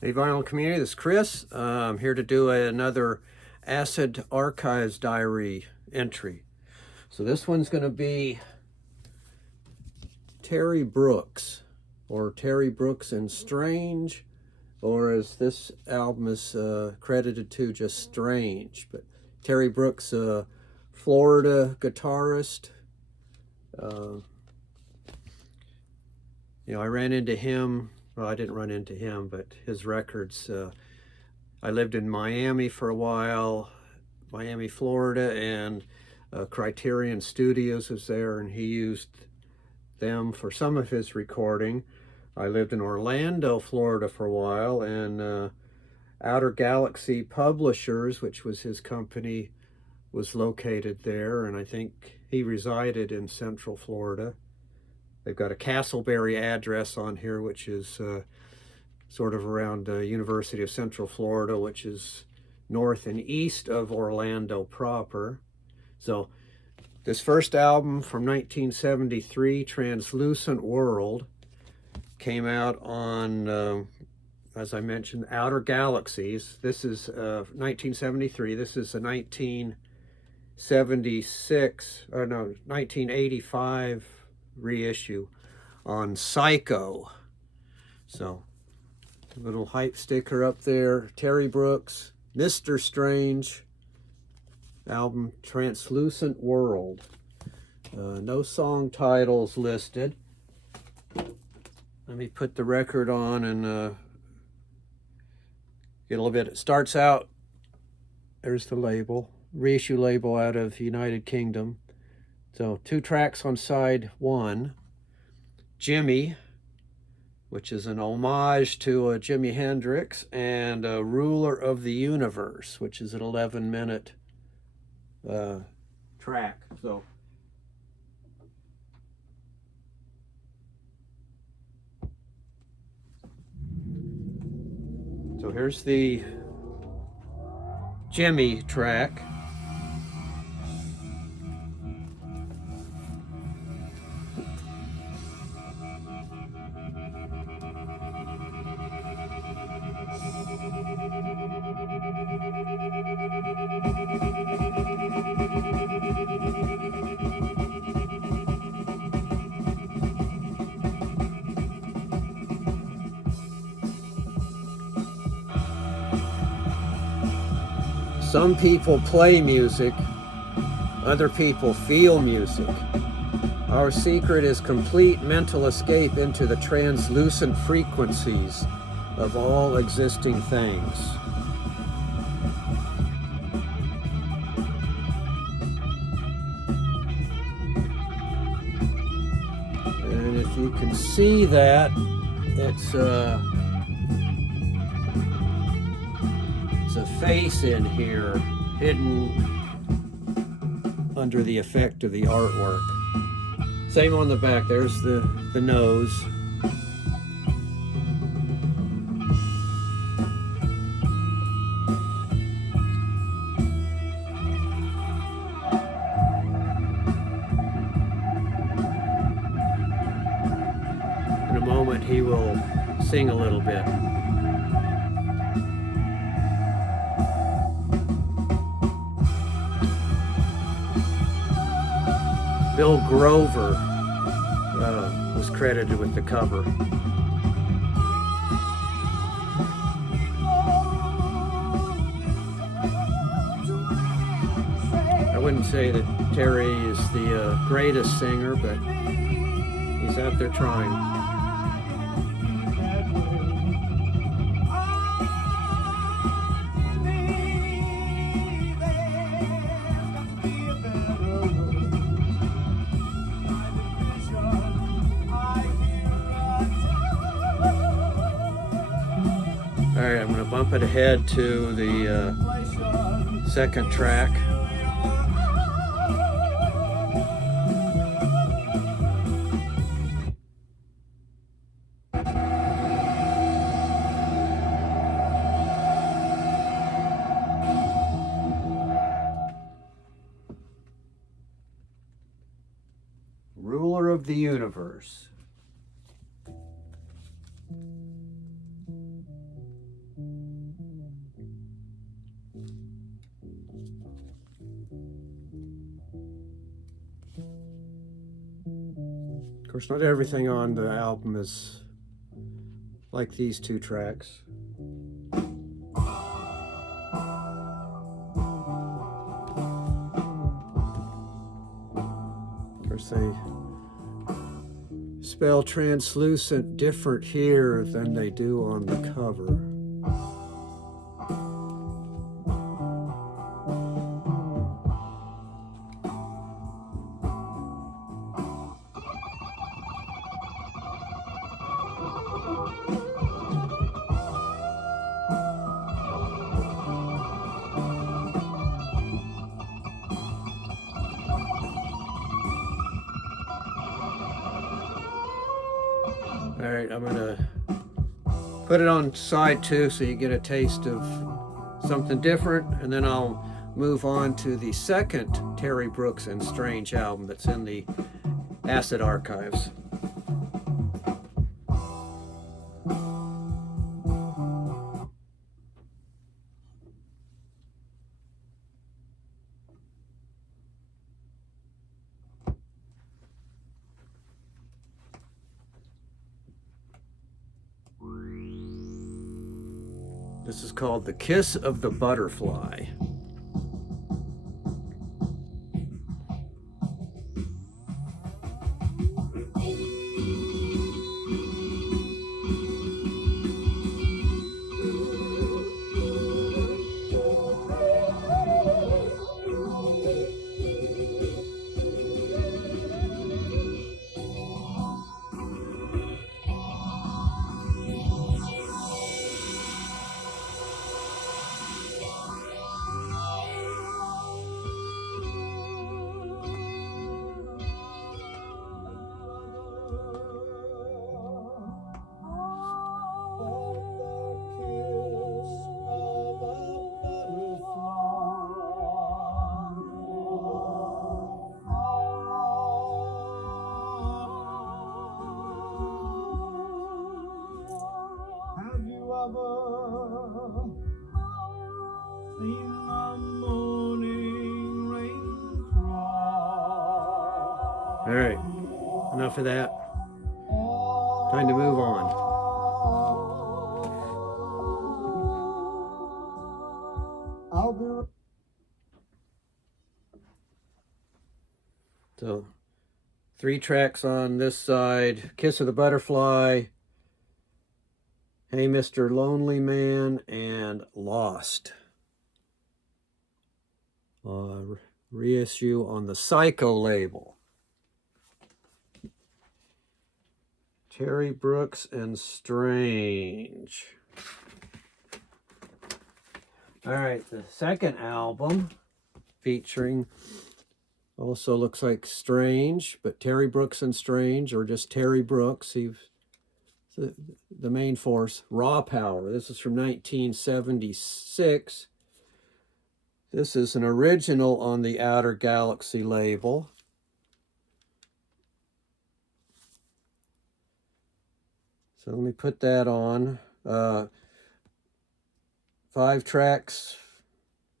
Hey, vinyl community, this is Chris. I'm here to do another Acid Archives Diary entry. So this one's going to be Terry Brooks, or Terry Brooks and Strange, or as this album is credited to, just Strange. But Terry Brooks, Florida guitarist. I ran into him. Well, I didn't run into him, but his records. I lived in Miami for a while, Miami, Florida, and Criterion Studios was there, and he used them for some of his recording. I lived in Orlando, Florida for a while, and Outer Galaxy Publishers, which was his company, was located there, and I think he resided in Central Florida. They've got a Castleberry address on here, which is sort of around University of Central Florida, which is north and east of Orlando proper. So this first album from 1973, Translucent World, came out on, as I mentioned, Outer Galaxies. This is 1973. This is a 1985 reissue on Psycho. So a little hype sticker up there. Terry Brooks, Mr. Strange, album Translucent World. No song titles listed. Let me put the record on and get a little bit. It starts out, there's the label, reissue label out of United Kingdom. So 2 tracks on side 1. Jimmy, which is an homage to Jimi Hendrix, and Ruler of the Universe, which is an 11-minute track. So here's the Jimmy track. Some people play music, other people feel music. Our secret is complete mental escape into the translucent frequencies of all existing things. And if you can see that, it's a face in here hidden under the effect of the artwork. Same on the back. There's the nose. In a moment he will sing a little bit. Bill Grover was credited with the cover. I wouldn't say that Terry is the greatest singer, but he's out there trying. All right, I'm going to bump it ahead to the second track. Ruler of the Universe. course, not everything on the album is like these two tracks. Of course, they spell translucent different here than they do on the cover. All right, I'm gonna put it on side 2 so you get a taste of something different, and then I'll move on to the second Terry Brooks and Strange album that's in the Acid Archives. This is called The Kiss of the Butterfly. All right, enough of that. Time to move on. So, 3 tracks on this side: Kiss of the Butterfly, Hey Mr. Lonely Man, and Lost. Reissue on the Psycho label. Terry Brooks and Strange. All right, the second album featuring also looks like Strange, but Terry Brooks and Strange, or just Terry Brooks. He's the main force. Raw Power. This is from 1976. This is an original on the Outer Galaxy label. So let me put that on. 5 tracks.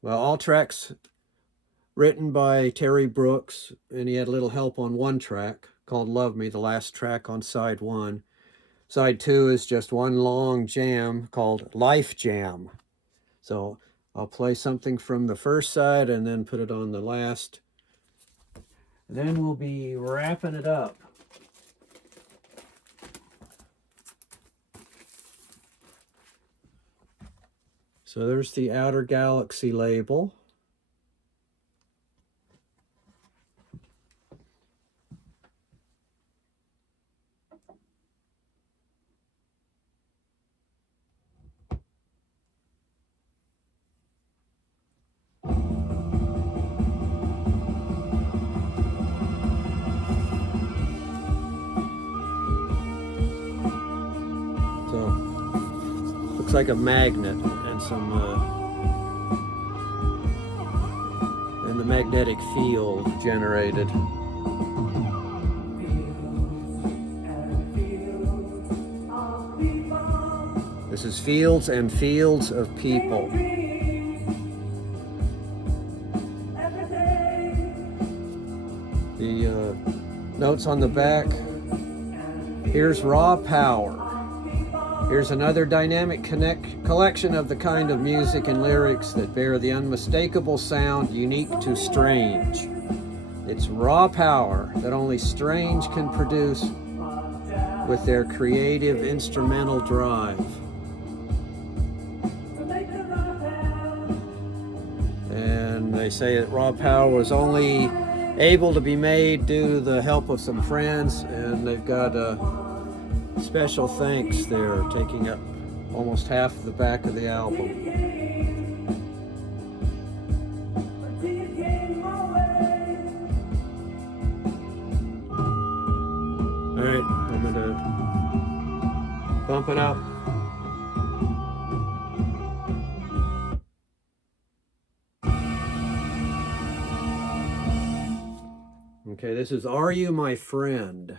Well, all tracks written by Terry Brooks, and he had a little help on one track called Love Me, the last track on side 1. Side 2 is just one long jam called Life Jam. So I'll play something from the first side and then put it on the last. And then we'll be wrapping it up. So there's the Outer Galaxy label. Looks like a magnet and some and the magnetic field generated. This is Fields and Fields of People. The notes on the back: Here's Raw Power. Here's another dynamic collection of the kind of music and lyrics that bear the unmistakable sound unique to Strange. It's raw power that only Strange can produce with their creative instrumental drive. And they say that raw power was only able to be made due to the help of some friends, and they've got a special thanks there, taking up almost half the back of the album. All right, I'm gonna bump it up. Okay, this is Are You My Friend?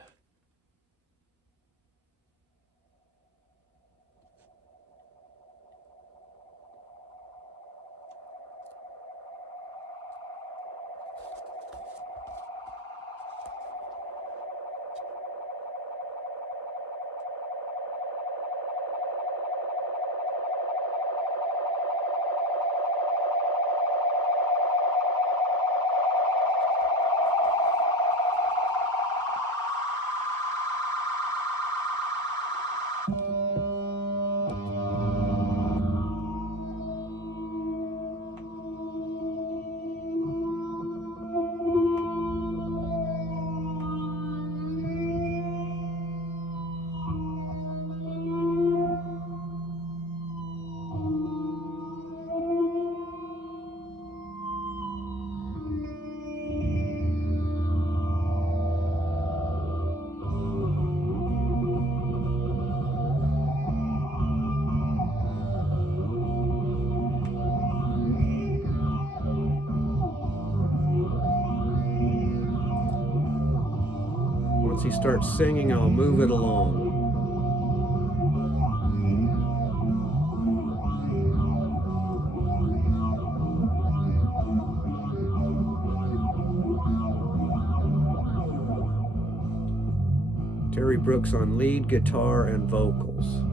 Once he starts singing, I'll move it along. Terry Brooks on lead guitar and vocals.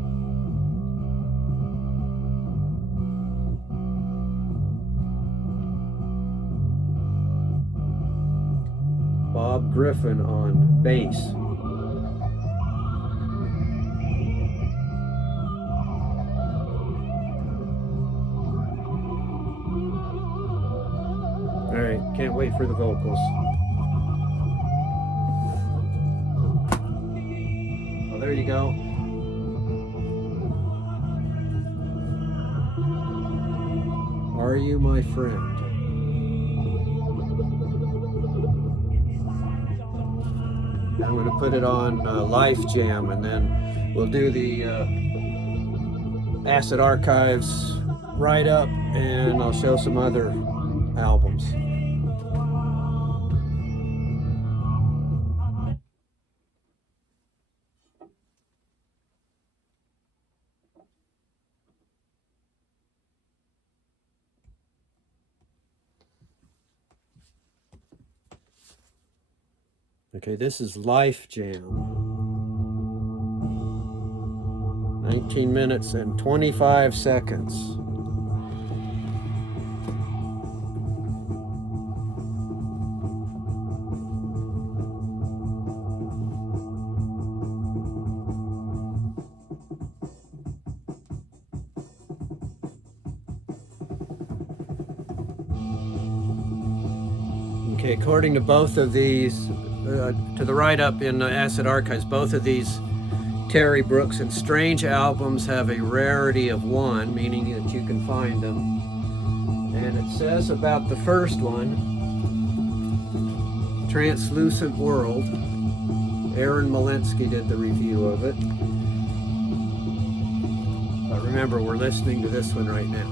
Bob Griffin on bass. All right, can't wait for the vocals. Oh, there you go. Are You My Friend? I'm going to put it on Life Jam, and then we'll do the Acid Archives write-up, and I'll show some other albums. Okay, this is Life Jam. 19 minutes and 25 seconds. Okay, according to both of these, to the write-up in Acid Archives, both of these Terry Brooks and Strange albums have a rarity of 1, meaning that you can find them. And it says about the first one, Translucent World, Aaron Malinsky did the review of it. But remember, we're listening to this one right now.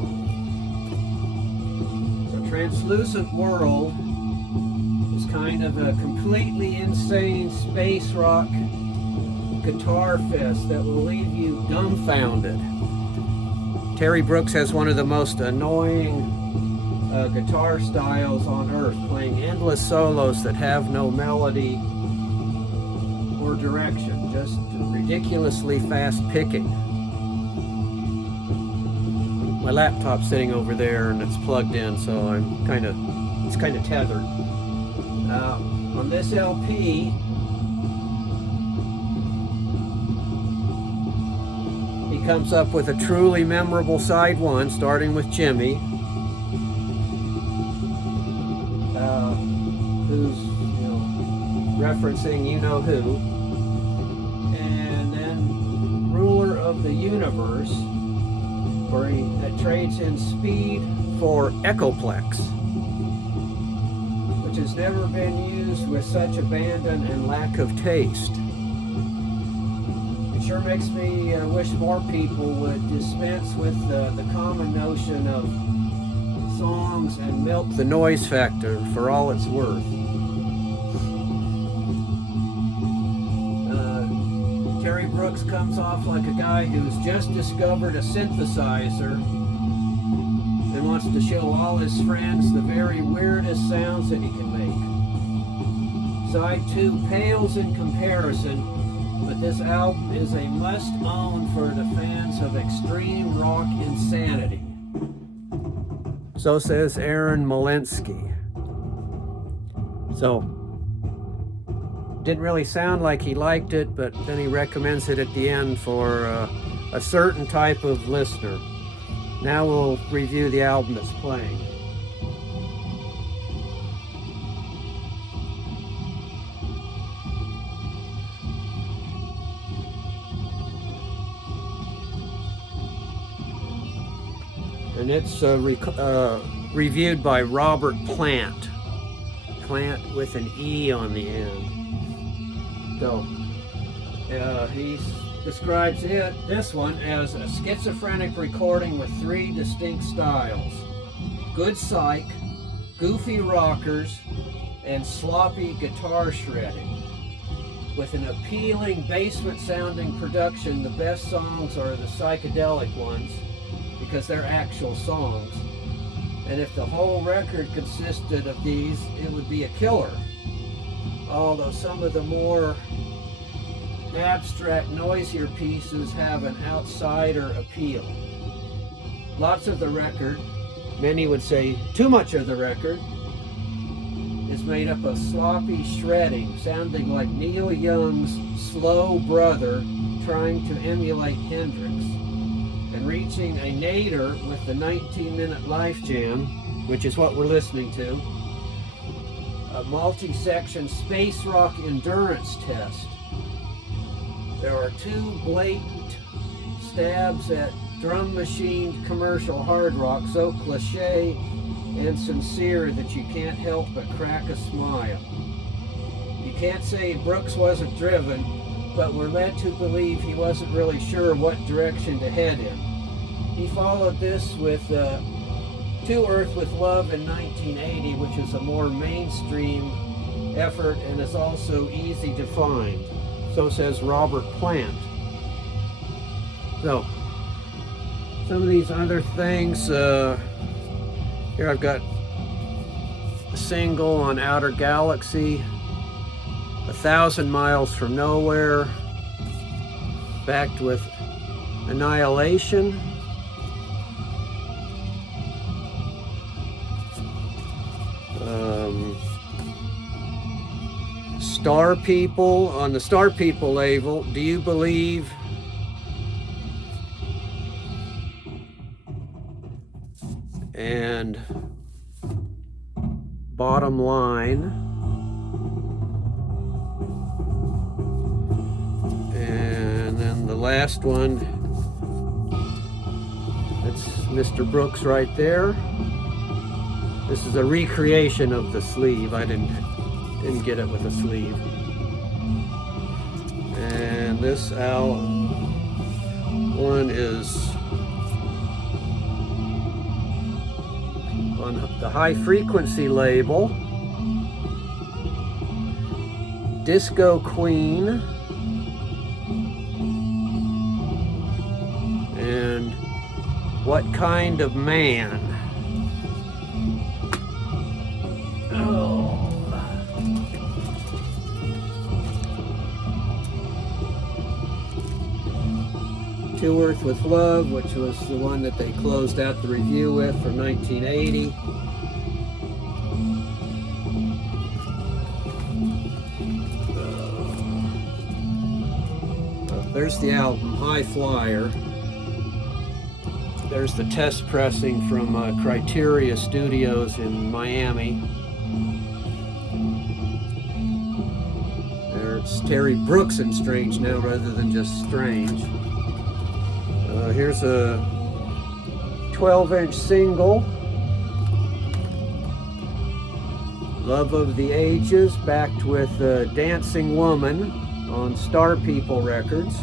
So Translucent World is kind of a completely insane space rock guitar fest that will leave you dumbfounded. Terry Brooks has one of the most annoying guitar styles on earth, playing endless solos that have no melody or direction. just ridiculously fast picking. My laptop's sitting over there and it's plugged in, so it's kind of tethered. On this LP, he comes up with a truly memorable side one, starting with Jimmy, who's referencing you-know-who, and then Ruler of the Universe, where that trades in speed for Echoplex, which has never been used with such abandon and lack of taste. It sure makes me wish more people would dispense with the common notion of songs and milk the noise factor for all it's worth. Terry Brooks comes off like a guy who's just discovered a synthesizer and wants to show all his friends the very weirdest sounds that he can make. Side 2 pales in comparison, but this album is a must-own for the fans of extreme rock insanity. So says Aaron Malinsky. So, didn't really sound like he liked it, but then he recommends it at the end for a certain type of listener. Now we'll review the album that's playing. And it's reviewed by Robert Plant. Plant with an E on the end. So, he describes this one as a schizophrenic recording with 3 distinct styles: good psych, goofy rockers, and sloppy guitar shredding. With an appealing basement-sounding production, the best songs are the psychedelic ones, because they're actual songs. And if the whole record consisted of these, it would be a killer. Although some of the more abstract, noisier pieces have an outsider appeal. Lots of the record, many would say too much of the record, is made up of sloppy shredding, sounding like Neil Young's slow brother trying to emulate Hendrix, and reaching a nadir with the 19-minute Life Jam, which is what we're listening to, a multi-section space rock endurance test. There are 2 blatant stabs at drum machine commercial hard rock, so cliche and sincere that you can't help but crack a smile. You can't say Brooks wasn't driven, but we're led to believe he wasn't really sure what direction to head in. He followed this with To Earth with Love in 1980, which is a more mainstream effort and is also easy to find. So says Robert Plant. So, some of these other things, here I've got a single on Outer Galaxy, 1,000 Miles from Nowhere, backed with Annihilation. Star People, on the Star People label, Do You Believe? And Bottom Line. And then the last one, that's Mr. Brooks right there. This is a recreation of the sleeve. I didn't get it with a sleeve. And this one is on the High Frequency label. Disco Queen. And What Kind of Man? To Earth with Love, which was the one that they closed out the review with from 1980. There's the album, High Flyer. There's the test pressing from Criteria Studios in Miami. There's Terry Brooks in Strange now rather than just Strange. Here's a 12-inch single, Love of the Ages, backed with Dancing Woman on Star People Records.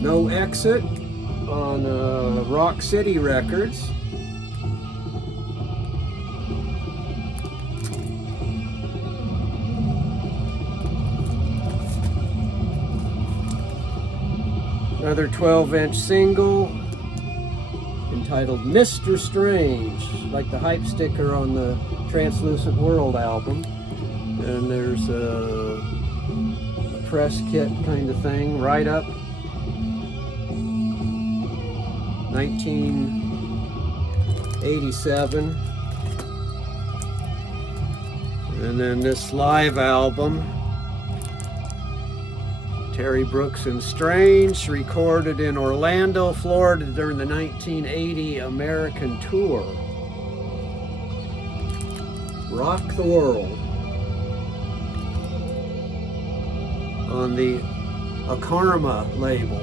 No Exit on Rock City Records. Another 12-inch single entitled Mr. Strange, like the hype sticker on the Translucent World album. And there's a press kit kind of thing, right up. 1987. And then this live album, Terry Brooks and Strange, recorded in Orlando, Florida during the 1980 American tour. Rock the World on the Akarma label.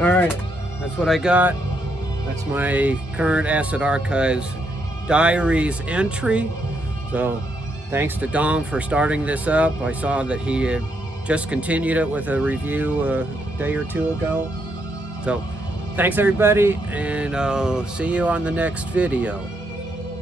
All right, that's what I got. That's my current Acid Archives Diaries entry. So thanks to Dom for starting this up. I saw that he had just continued it with a review a day or two ago. So thanks everybody, and I'll see you on the next video.